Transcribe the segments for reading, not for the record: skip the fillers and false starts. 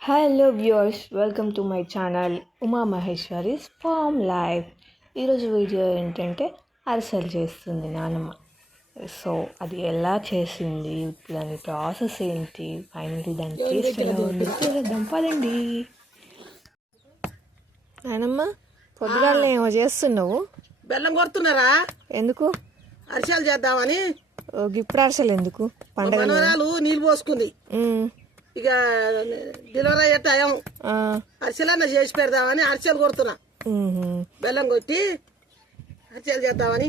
Hello viewers, welcome to my channel Uma Maheshwari's farm life. ఈరోజు video ఏంటంటే అరిసెలు చేస్తుంది నానమ్మ. సో అది ఎలా చేసింది, దాని ప్రాసెస్ ఏంటి, ఫైనల్లీ దాని టేస్ట్ ఎలా ఉంది చూద్దాం పదండి. నానమ్మ పొద్దుగాలనే ఏమో చేస్తున్నావు? బెల్లం కొడుతున్నారా? ఎందుకు? అరిసెలు చేద్దామని. ఇప్పుడు అరిసెలు ఎందుకు? పండుగ మనవరాలు నీళ్ళు పోసుకుంది, ఇక డెలివరీ అయ్యే టైం అరిసెలన్నా చేసి పెడదామని అరిసెలు కొడుతున్నా. బెల్లం కొట్టి అరిసెలు చేద్దామని.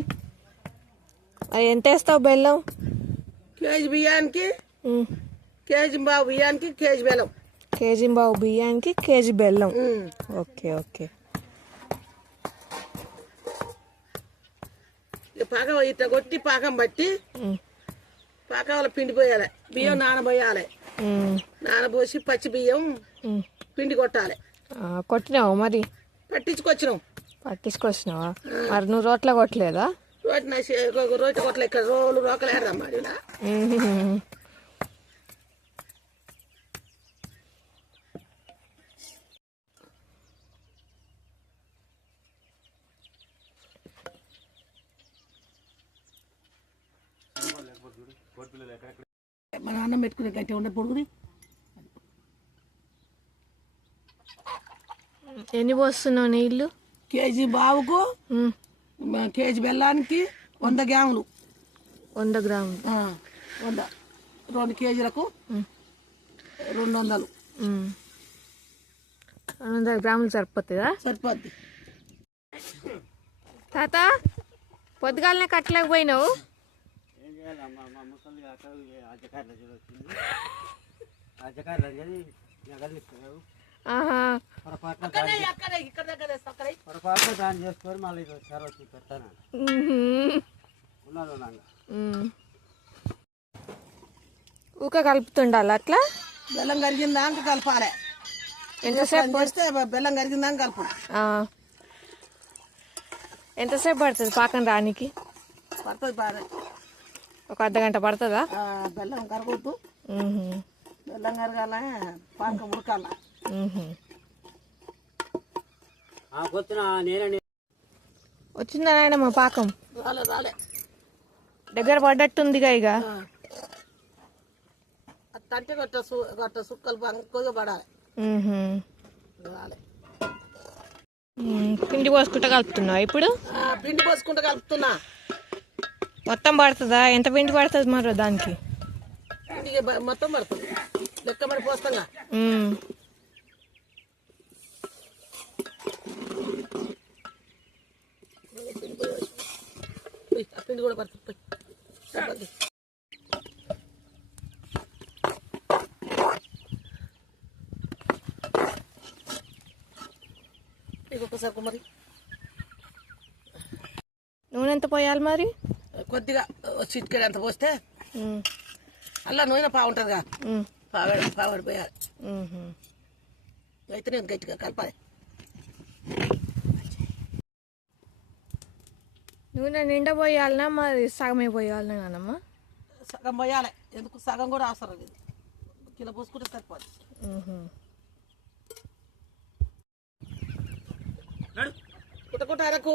ఎంత వేస్తావు బెల్లం? కేజీ బియ్యానికి కేజీ బావు బియ్యానికి కేజీ బెల్లం. కేజీ బావు బియ్యానికి కేజీ బెల్లం. Okay okay. పాకం ఇట్లా కొట్టి పాకం బట్టి పాకంలో పిండి పోయాలి, బియ్యం నానబోయాలి. నానబోసి పచ్చి బియ్యం పిండి కొట్టాలి. కొట్టినావు మరి? పట్టించుకొచ్చినావా? మరి నువ్వు రోట్ల కొట్టలేదా? రోటి కొట్టలే, ఇక్కడ రోలు రోకలేదమ్మా. మన అన్నం పెట్టుకునే గట్టి ఉండదు పొడుగుది. ఎన్ని పోస్తున్నావు నీళ్ళు? కేజీ బావుకు కేజీ బెల్లానికి 100 గ్రాములు. 100 గ్రాములు. 100. 2 కేజీలకు 200. 200 గ్రాములు సరిపోతుందా? సరిపోద్ది. తాత పొద్దుగాలనే కట్టలేకపోయినావు? ఊక కలుపుతుండాలి అట్లా? బెల్లం కరిగిందాక కలపాలి. ఎంతసేపు పోస్తే బెల్లం కరిగిందాక కలుపు. ఎంతసేపు పడుతుంది పాకం రానికి? పడుతుంది బాగా, ఒక అర్ధగంట పడుతుందా? బెల్లం కరగొద్దు, బెల్లం కరగాల, పాకం ఉడకాల. వచ్చిందా నాయనమ్మ పాకం? రాలే దగ్గర పడ్డట్టుందిగా. ఇక తంటే గట్ట సుక్కలు ఎక్కువగా పడాలి. రాలే. పిండి పోసుకుంటా కలుపుతున్నావు ఇప్పుడు? పిండి పోసుకుంటా కలుపుతున్నా. మొత్తం పడుతుందా? ఎంత పిండి పడుతుంది మరి దానికి? పిండికి మొత్తం పడుతుంది, లెక్క మరి పోస్తాగా. పిండి కూడా పడుతుంది. ఒక్కసారి మరి నూనె ఎంత పోయాలి మరి? కొద్దిగా చిటికెడు ఎంత పోస్తే అలా నూనె బాగుంటుందిగా. పావాడు పోయాలి. అయితే నేను గట్టిగా కలపాలి. నూనె నిండా పోయాలనా మరి సగమే పోయాలనా నానమ్మ? సగం పోయాలి. ఎందుకు సగం కూడా అవసరం లేదు, కిలో పోసుకుంటే సరిపోదు. కుట్టకుట్ట అరకు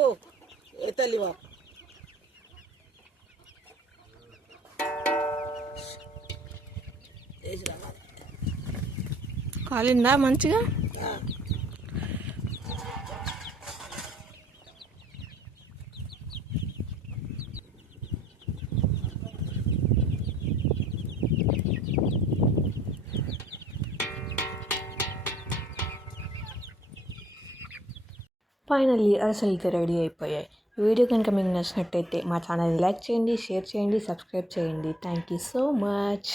ఏ తల్లి బాబు. కాలిందా మంచిగా? ఫైనల్లీ అరిసెలు అయితే రెడీ అయిపోయాయి. వీడియో కనుక మీకు నచ్చినట్టయితే మా ఛానల్ని లైక్ చేయండి, షేర్ చేయండి, సబ్స్క్రైబ్ చేయండి. Thank you so much.